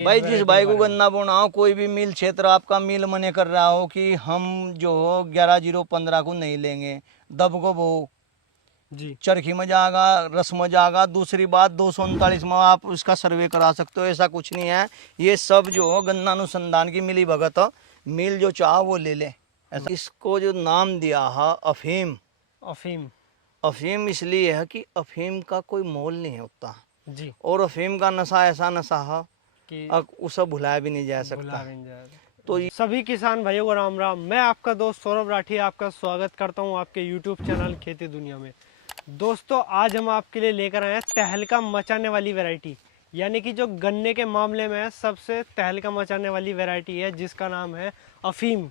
भाई जिस भाई को गन्ना बोना हो, कोई भी मिल क्षेत्र आपका मिल मने कर रहा हो कि हम जो 11-0-15 को नहीं लेंगे, दब को वो जी चरखी में जाएगा, रस में जाएगा। दूसरी बात 239 में आप उसका सर्वे करा सकते हो, ऐसा कुछ नहीं है। ये सब जो हो गन्ना अनुसंधान की मिली भगत हो, मिल जो चाह वो ले ले। ऐसा इसको जो नाम दिया है अफीम, अफीम। अफीम इसलिए है कि अफीम का कोई मोल नहीं होता, जी और अफीम का नशा ऐसा नशा है कि अब उसे भुलाया भी नहीं जा सकता। भुला भी नहीं जाएगा। तो जी। सभी किसान भाइयों को राम राम। मैं आपका दोस्त सौरभ राठी आपका स्वागत करता हूं आपके YouTube चैनल खेती दुनिया में। दोस्तों आज हम आपके लिए लेकर आए हैं तहलका मचाने वाली वैरायटी, यानी कि जो गन्ने के मामले में सबसे तहलका मचाने वाली वैरायटी है, जिसका नाम है अफीम।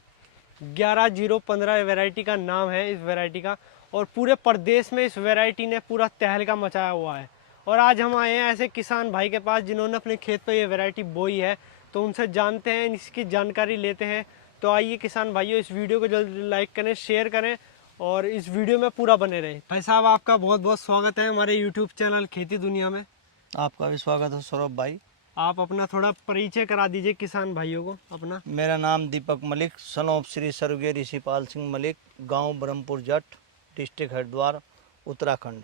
11-0-15 वैरायटी का नाम है इस वैरायटी का, और पूरे प्रदेश में इस वैरायटी ने पूरा तहलका मचाया हुआ है। और आज हम आए हैं ऐसे किसान भाई के पास जिन्होंने अपने खेत पर ये वैरायटी बोई है, तो उनसे जानते हैं, इसकी जानकारी लेते हैं। तो आइए किसान भाइयों, इस वीडियो को जल्दी लाइक करें, शेयर करें और इस वीडियो में पूरा बने रहें। भाई साहब आपका बहुत बहुत स्वागत है हमारे यूट्यूब चैनल खेती दुनिया में। आपका भी स्वागत है सौरभ भाई। आप अपना थोड़ा परिचय करा दीजिए किसान भाइयों को अपना। मेरा नाम दीपक मलिक, सन ऑफ श्री स्वर्गीय ऋषिपाल सिंह मलिक, गांव ब्रह्मपुर जट, डिस्ट्रिक्ट हरिद्वार, उत्तराखंड।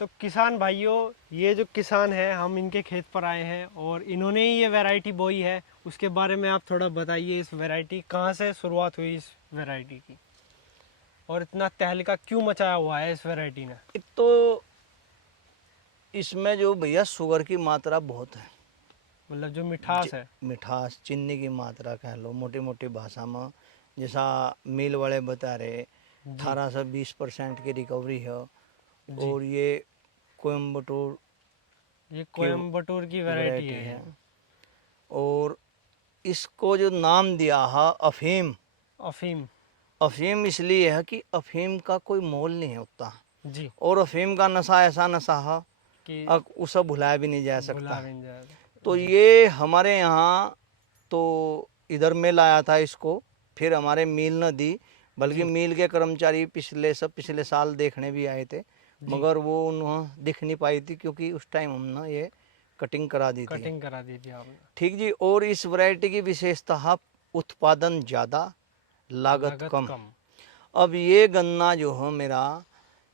तो किसान भाइयों, ये जो किसान है हम इनके खेत पर आए हैं और इन्होंने ही ये वैरायटी बोई है, उसके बारे में आप थोड़ा बताइए। इस वैरायटी कहाँ से शुरुआत हुई इस वैरायटी की, और इतना तहलका क्यों मचाया हुआ है इस वैरायटी ने? एक तो इसमें जो भैया शुगर की मात्रा बहुत है, मतलब जो मिठास है। मिठास चीनी की मात्रा कह लो मोटी मोटी भाषा में, जैसा मिल वाले बता रहे 18 से 20% की रिकवरी है। और ये कोयम्बटूर ये कोयम्बटूर की वैरायटी है ये। और इसको जो नाम दिया है अफीम, अफीम। अफीम इसलिए है कि अफीम का कोई मोल नहीं होता, जी। और अफीम का नशा ऐसा नशा है कि अब उसे भुलाया भी नहीं जा भुला सकता। भी नहीं जाएगा। तो ये हमारे यहाँ तो इधर मिल आया था इसको, फिर हमारे मिल न दी, बल्कि मिल के कर्मचारी पिछले साल देखने भी आए थे, मगर वो उन्हें दिख नहीं पाई थी क्योंकि उस टाइम हमने ये कटिंग करा दी थी। कटिंग करा दी थी आपने। ठीक जी। और इस वैरायटी की विशेषता है उत्पादन ज़्यादा, लागत कम। अब ये गन्ना जो है मेरा,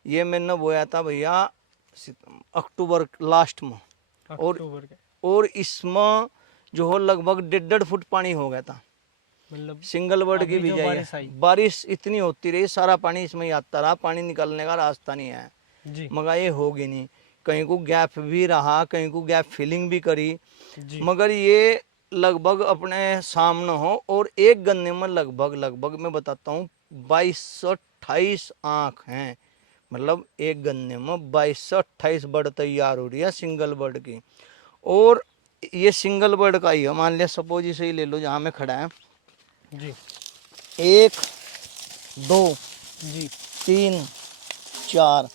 ये मैंने बोया था भैया अक्टूबर लास्ट में, और इसमें जो हो लगभग 1.5 फुट पानी हो गया था। मतलब सिंगल वर्ड की बिजाई है, बारिश इतनी होती रही, सारा पानी इसमें ही आता रहा, पानी निकलने का रास्ता नहीं है जी। मगर ये होगी नहीं, कहीं को गैप भी रहा, कहीं को गैप फिलिंग भी करी जी। मगर ये लगभग अपने सामने हो, और एक गन्ने में लगभग मैं बताता हूँ 2228 आँख हैं। मतलब एक गन्ने में 2228 बर्ड तैयार हो रही है सिंगल बर्ड की। और ये सिंगल बर्ड का ही है, मान लिया सपोज इसे ही ले लो जहाँ में खड़ा है जी। 1 2 जी 3 4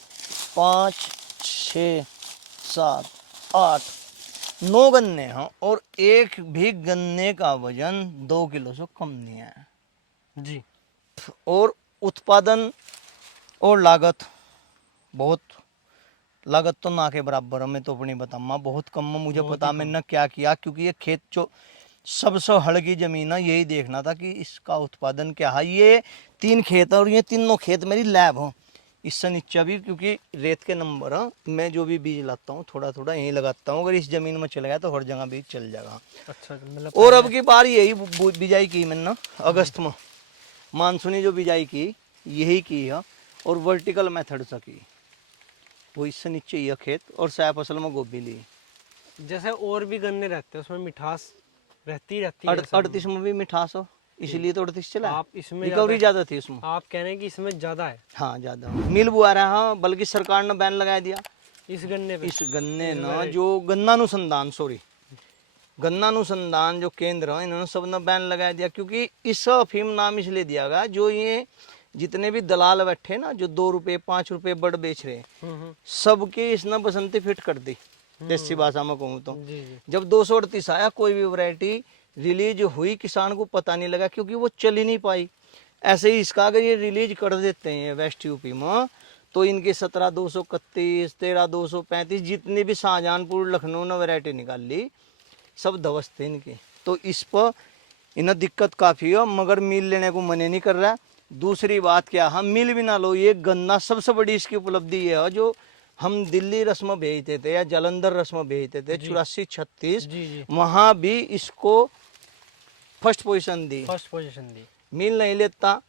5 6 7 8 9 गन्ने हैं, और एक भी गन्ने का वजन 2 किलो से कम नहीं है जी। और उत्पादन और लागत बहुत, लागत तो ना के बराबर है, मैं तो अपनी बताऊँ बहुत कम में। मुझे पता मैंने क्या किया, क्योंकि ये खेत जो सबसे हल्की जमीन है, यही देखना था कि इसका उत्पादन क्या है। ये 3 खेत है और ये तीनों खेत मेरी लैब हो, इससे नीचे भी, क्योंकि रेत के नंबर है। मैं जो भी बीज लाता हूँ थोड़ा थोड़ा यहीं लगाता हूँ, अगर इस जमीन में चल गया तो हर जगह बीज चल जाएगा। अच्छा, मतलब और अब की बार यही बिजाई की मैंने अगस्त में, मानसूनी जो बिजाई की यही की है, और वर्टिकल मेथड से की, वो इससे नीचे ही है खेत, और साया फसल में गोभी ली। जैसे और भी गन्ने रहते हैं उसमें मिठास रहती है। 38 में भी मिठास हो, इसलिए तो 38 चला। आप इसमें रिकवरी ज्यादा थी उसमें। आप कह रहे हैं कि इसमें ज्यादा है? हाँ ज्यादा मिल बुआ रहा है, बल्कि सरकार ने बैन लगा दिया इस गन्ने पे। इस गन्ने ना जो गन्ना अनुसंधान जो केंद्र है, इन्होंने सब ने बैन लगा दिया, क्योंकि इस अफीम नाम इसलिए दिया गया, जो ये जितने भी दलाल बैठे ना, जो 2 रुपए 5 रुपए बड़ बेच रहे, सबके इसने बसंती फिट कर दी, देसी भाषा में कहूँ तो। जब 238 आया, कोई भी वैरायटी रिलीज हुई, किसान को पता नहीं लगा, क्योंकि वो चल ही नहीं पाई। ऐसे ही इसका अगर ये रिलीज कर देते हैं वेस्ट यूपी में, तो इनके 17-231, 13-235 जितनी भी शाहजहानपुर लखनऊ ने वैरायटी निकाल ली, सब धवस थे इनकी। तो इस पर इन्हें दिक्कत काफ़ी है, मगर मिल लेने को मने नहीं कर रहा। दूसरी बात क्या, हम मिल भी ना लो, ये गन्ना सबसे बड़ी इसकी उपलब्धि ये है, जो हम दिल्ली रस्म भेजते थे या जालंधर रस्म भेजते थे 84-36, वहाँ भी इसको फर्स्ट पोजीशन दी। मिल नहीं लेता,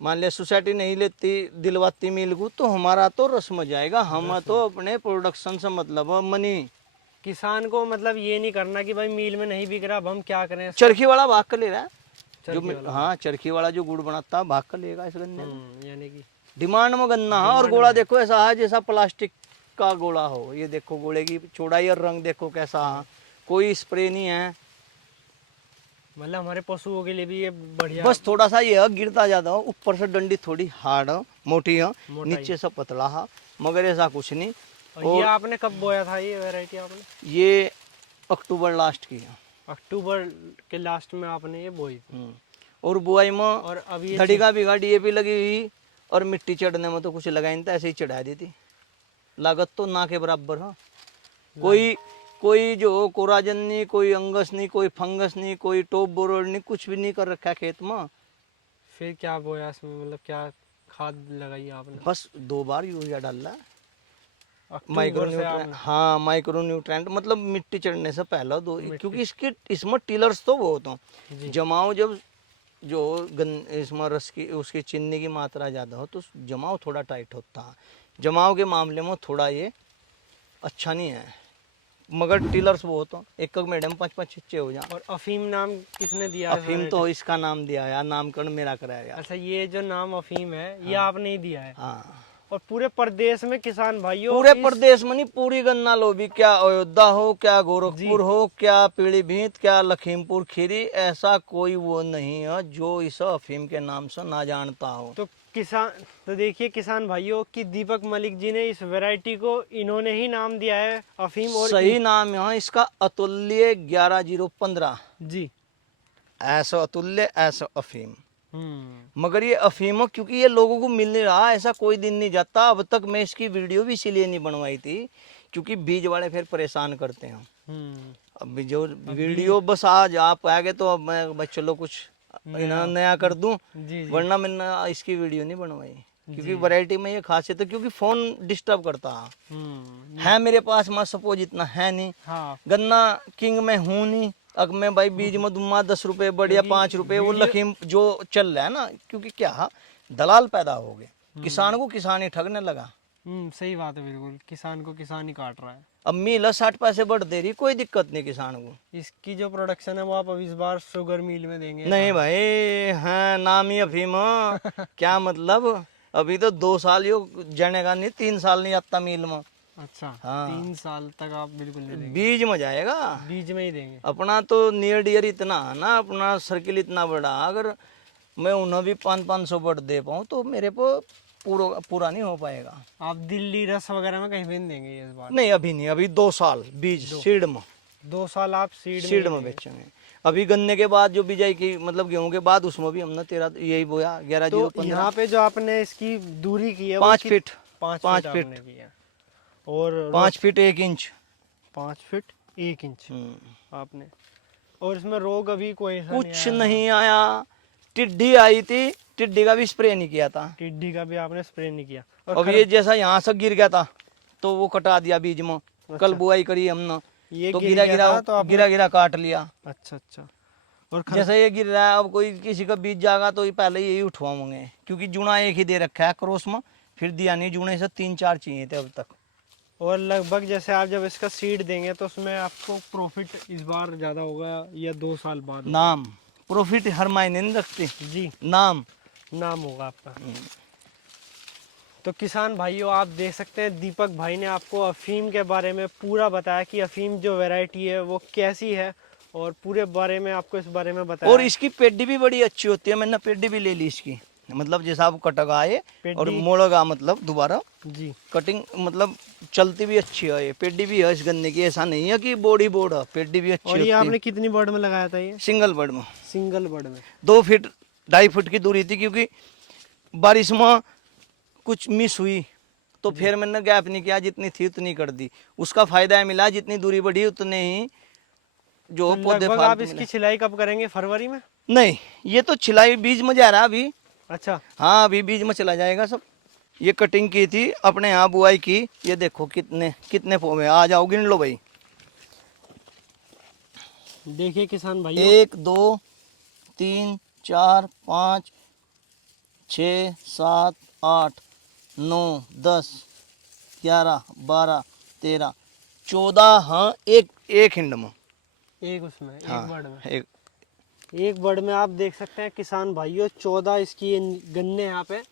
मान लिया सोसाइटी नहीं लेती दिलवाती मिल को, तो हमारा तो रस्म जाएगा। हम तो अपने प्रोडक्शन से मतलब मनी। किसान को मतलब ये नहीं करना कि भाई मिल में नहीं बिक रहा, अब हम क्या करें। चरखी वाला भाग कर ले रहा है, हाँ चरखी वाला जो गुड़ बनाता है भाग कर लेगा इस गन्ने में। यानी कि डिमांड में गन्ना है। और गोला देखो ऐसा है जैसा प्लास्टिक का गोला हो। ये देखो गोले की चौड़ाई और रंग देखो कैसा है, कोई स्प्रे नहीं है। मतलब हमारे पशुओं के लिए भी ये बढ़िया। बस थोड़ा सा ये गिरता ज्यादा हो, ऊपर से डंडी थोड़ी हार्ड हो, मोटी हो, नीचे से पतला है, मगर ऐसा कुछ नहीं। और ये आपने कब बोया था ये वैरायटी आपने? ये अक्टूबर लास्ट की है। अक्टूबर के लास्ट में आपने ये बोई थी। और बुआई में और अब ये धड़ी का बिघा DAP लगी हुई, और मिट्टी चढ़ने में तो कुछ लगाई नहीं था, ऐसे ही चढ़ा दी थी। लागत तो ना के बराबर है। कोई जो कोराजन नहीं, कोई अंगस नहीं, कोई फंगस नहीं, कोई टॉप बोरोड नहीं, कुछ भी नहीं कर रखा है खेत में। फिर क्या बोया इसमें, मतलब क्या खाद लगाई आपने? बस 2 बार यूरिया डाला, अक्टूबर से आपने? हाँ माइक्रो न्यूट्रेंट, मतलब मिट्टी चढ़ने से पहले 2, क्योंकि इसमें टिलर्स तो बहुत हो। जमाव जब जो इसमें रस की उसकी चीनी की मात्रा ज़्यादा हो तो जमाव थोड़ा टाइट होता है। जमाव के मामले में थोड़ा ये अच्छा नहीं है, मगर टिलर्स बहुत हो, एक मैडम 5-5-6 हो जाए। और अफीम नाम किसने दिया? अफीम तो इसका नाम दिया यार, नामकरण मेरा कराया यार। अच्छा, ये जो नाम अफीम है ये आपने ही दिया है? हाँ। और पूरे प्रदेश में किसान भाइयों, पूरे प्रदेश में नहीं, पूरी गन्ना लोबी, क्या अयोध्या हो, क्या गोरखपुर हो, क्या पीलीभीत, क्या लखीमपुर खीरी, ऐसा कोई वो नहीं है जो इस अफीम के नाम से ना जानता हो। तो देखिए किसान भाइयों कि दीपक मलिक जी ने इस वैरायटी को इन्होंने ही नाम दिया है अफीम। और सही नाम है इसका अतुल्य 11015 जी, ऐसा अतुल्य ऐसा अफीम। मगर ये अफीम हो क्योंकि ये लोगों को मिल नहीं रहा, ऐसा कोई दिन नहीं जाता। अब तक मैं इसकी वीडियो भी इसीलिए नहीं बनवाई थी क्योंकि बीज वाले फिर परेशान करते हैं। अब जो वीडियो बस आज आप आ गए तो अब मैं चलो कुछ नया कर दूं, वरना मैंने इसकी वीडियो नहीं बनवाई क्योंकि वैरायटी में ये खासियत है, क्योंकि फोन डिस्टर्ब करता है। मेरे पास मैं सपोज इतना है नहीं, गन्ना किंग में हूँ नहीं। अब मैं भाई बीज में दूंगा 10 रुपए बढ़िया 5 रुपए, वो लखीम जो चल रहा है ना, क्योंकि क्या दलाल पैदा हो गए, किसान को किसान ही ठगने लगा। सही बात है, बिल्कुल किसान को किसान ही काट रहा है। अब मिल 60 पैसे बढ़ दे रही, कोई दिक्कत नहीं किसान को। इसकी जो प्रोडक्शन है वो आप अब इस बार शुगर मिल में देंगे? नहीं भाई, हाँ नाम ही अफीम क्या मतलब, अभी तो 2 साल यो जनेगा नहीं, 3 साल नहीं आता मिल में। अच्छा, हाँ। 3 साल तक आप बिल्कुल नहीं देंगे? बीज में जाएगा, बीज में ही देंगे। अपना तो नियर डियर इतना है ना, अपना सर्किल इतना बड़ा, अगर मैं उन्हें भी 500-500 बढ़ दे पाऊँ तो मेरे को पूरा नहीं हो पाएगा। आप दिल्ली रस वगैरह में कहीं भी नहीं देंगे इस बार? नहीं अभी नहीं, अभी 2 साल बीज सीड में। 2 साल आप सीड में बेचेंगे। अभी गन्ने के बाद जो बिजाई की मतलब गेहूं के बाद उसमें भी हमने 13 यही बोया 11-015। तो यहाँ पे जो आपने इसकी दूरी की है 5 फीट, 5 फीट और 5 फीट 1 इंच, 5 फीट 1 इंच आपने। और इसमें रोग अभी कोई कुछ नहीं आया। टिड्डी आई थी, टिड्डी का भी स्प्रे नहीं किया था। टिड्डी का भी आपने स्प्रे नहीं किया? और अब ये जैसा यहाँ से गिर गया था तो वो कटा दिया बीज में। कल बुआई करी हमने, ये तो गिरा काट लिया। अच्छा। और जैसे ये गिर रहा है, अब कोई किसी का बीज जाएगा तो पहले यही उठवाऊंगे, क्योंकि जुना एक ही दे रखा है क्रॉस में, फिर दिया नहीं। जुने से 3-4 चाहिए थे अब तक। और लगभग जैसे आप जब इसका सीड देंगे तो उसमें आपको प्रॉफिट इस बार ज्यादा होगा या 2 साल बाद? नाम प्रॉफिट हर महीने नहीं रखती जी, नाम होगा आपका। तो किसान भाइयों आप देख सकते हैं दीपक भाई ने आपको अफीम के बारे में पूरा बताया कि अफीम जो वैरायटी है वो कैसी है, और पूरे बारे में आपको इस बारे में बताया। और इसकी पेडी भी बड़ी अच्छी होती है, मैंने पेडी भी ले ली इसकी, मतलब जैसा आप कटगा आए और मोड़गा, मतलब दोबारा जी कटिंग, मतलब चलती भी अच्छी है। ये पेडी भी है इस गन्ने की, ऐसा नहीं है कि बॉडी बोर्ड है, पेडी भी अच्छी। और ये आपने कितनी बर्ड में लगाया था? ये सिंगल बर्ड में। सिंगल बर्ड में 2 फीट 2.5 फुट की दूरी थी, क्योंकि बारिश में कुछ मिस हुई तो फिर मैंने गैप नहीं किया, जितनी थी उतनी कर दी। उसका फायदा है मिला, जितनी दूरी बढ़ी उतने ही जो तो पौधे लगभग फालतू आप इसकी छिलाई कब करेंगे, फरवरी में? नहीं, ये तो छिलाई बीज में जा रहा है अभी। अच्छा। हाँ, अभी बीज में चला जाएगा सब। ये कटिंग की थी अपने यहाँ, बुआई की। ये देखो कितने कितने पौधे, आ जाओ गिन लो भाई। देखिए किसान भाई, 1 2 3 4 5 6 7 8 9 10 11 12 13 14। हाँ, एक हिंड में। एक उसमें, एक हाँ, बड़ में, एक एक बड़ में आप देख सकते हैं किसान भाइयों, 14 इसकी ये गन्ने यहाँ पे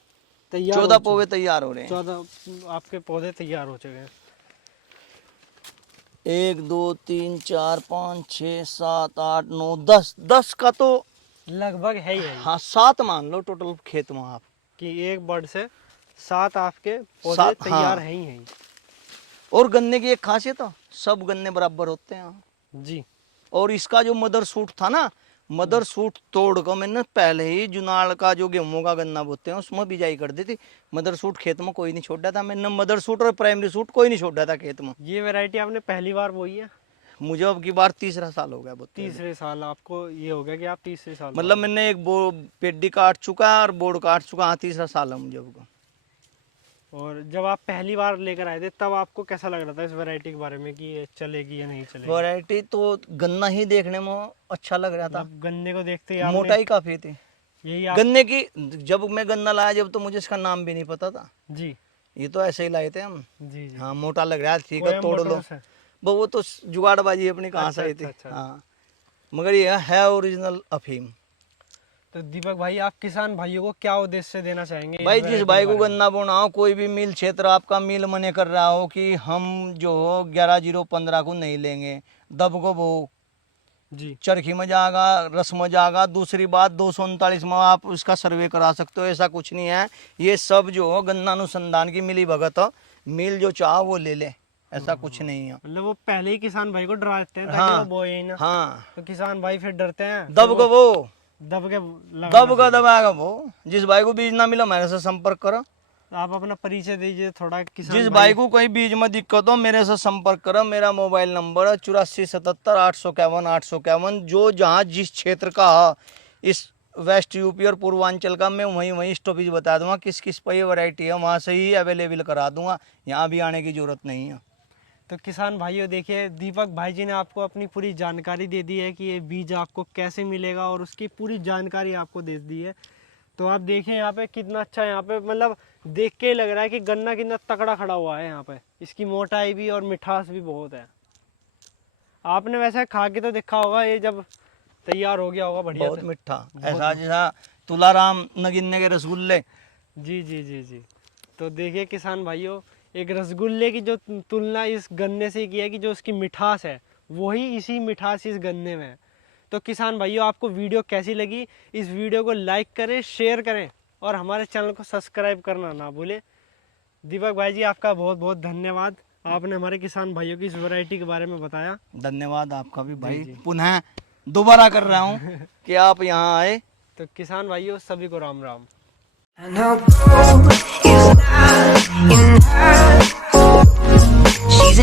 तैयार 14 पौधे तैयार हो रहे हैं। 14 आपके पौधे तैयार हो चुके हैं। 1 2 3 4 5 6 7 8 9 10 का तो लगभग है ही है हाँ 7 मान लो टोटल खेत में आप। कि एक बड़ से 7 आपके पौधे 7, तैयार हाँ। हैं ही हैं। और गन्ने की एक खासियत है, सब गन्ने बराबर होते हैं जी। और इसका जो मदर सूट था ना, मदर सूट तोड़ कर मैंने पहले ही जुनाल का जो गेहूं का गन्ना बोते हैं उसमें बिजाई कर दी थी। मदर सूट खेत में कोई नहीं छोड़ा था, मैंने मदर सूट और प्राइमरी सूट कोई नहीं छोड़ा था खेत में। ये वैरायटी आपने पहली बार बोई है? मुझे अब की बार तीसरा साल हो गया बोते हुए। तीसरे साल आपको ये हो गया कि आप तीसरे साल मतलब मैंने एक पेडी काट चुका है और बोर्ड काट चुका। हाँ, तीसरा साल है मुझे अब। और जब आप पहली बार लेकर आए थे तब आपको कैसा लग रहा था इस वैरायटी के बारे में कि ये चलेगी या नहीं चलेगी? वैरायटी तो गन्ना ही देखने में अच्छा लग रहा था, मतलब गन्ने को देखते ही आपने मोटाई काफी थी यही आप गन्ने की। जब मैं गन्ना लाया जब तो मुझे इसका नाम भी नहीं पता था। जी ये तो ऐसे ही लाए थे हम। जी जी। हाँ, मोटा लग रहा है, ठीक है तोड़ लो। कोयम्बटूर से? वो तो जुगाड़बाजी अपनी कहाँ से अच्छा, आई थी। अच्छा, अच्छा। हाँ, मगर ये है ओरिजिनल अफीम। तो दीपक भाई, आप किसान भाइयों को क्या उद्देश्य देना चाहेंगे इस भाई, जिस वैरायटी भाई के को बारे में? गन्ना बोना हो, कोई भी मिल क्षेत्र आपका मिल मने कर रहा हो कि हम जो 11-0-15 को नहीं लेंगे, दब को वो जी चरखी में जाएगा, रस में जाएगा। दूसरी बात 239 में आप उसका सर्वे करा सकते हो, ऐसा कुछ नहीं है। ये सब जो हो गन्ना अनुसंधान की मिली भगत हो, मिल जो चाहो वो ले ले, ऐसा कुछ नहीं है। मतलब वो पहले ही किसान भाई को डरा देते हैं ताकि हाँ, वो बोए ही ना। हाँ, तो किसान भाई फिर डरते हैं, दब को वो दब के दब का दबाएगा वो। जिस भाई को बीज ना मिला मेरे से संपर्क करो। आप अपना परिचय दीजिए थोड़ा किसान जिस भाई को कोई बीज में दिक्कत हो मेरे से संपर्क करो। मेरा मोबाइल नंबर है 8477-851-851। जो जहाँ जिस क्षेत्र का है, इस वेस्ट यूपी और पूर्वांचल का, मैं वहीं स्टॉपेज बता दूंगा किस किस पर ये वैरायटी है, वहाँ से ही अवेलेबल करा दूंगा। यहाँ भी आने की जरूरत नहीं है। तो किसान भाइयों देखिए, दीपक भाई जी ने आपको अपनी पूरी जानकारी दे दी है कि ये बीज आपको कैसे मिलेगा और उसकी पूरी जानकारी आपको दे दी है। तो आप देखिए यहाँ पे कितना अच्छा, यहाँ पे मतलब देख के लग रहा है कि गन्ना कितना तकड़ा खड़ा हुआ है यहाँ पे। इसकी मोटाई भी और मिठास भी बहुत है। आपने वैसे खा के तो देखा होगा, ये जब तैयार हो गया होगा बढ़िया बहुत से। मीठा, ऐसा जैसा तुलाराम नगिन्ने के रसगुल्ले। जी जी जी जी। तो देखिए किसान भाइयों, एक रसगुल्ले की जो तुलना इस गन्ने से की है कि जो उसकी मिठास है वही इसी मिठास इस गन्ने में है। तो किसान भाइयों, आपको वीडियो कैसी लगी? इस वीडियो को लाइक करें, शेयर करें और हमारे चैनल को सब्सक्राइब करना ना भूलें। दीपक भाई जी, आपका बहुत बहुत धन्यवाद। आपने हमारे किसान भाइयों की इस वैरायटी के बारे में बताया। धन्यवाद आपका भी भाई। जी। पुनः दोबारा कर रहा हूँ कि आप यहाँ आए। तो किसान भाइयों सभी को Ram Ram. And her boo is not in her. She's a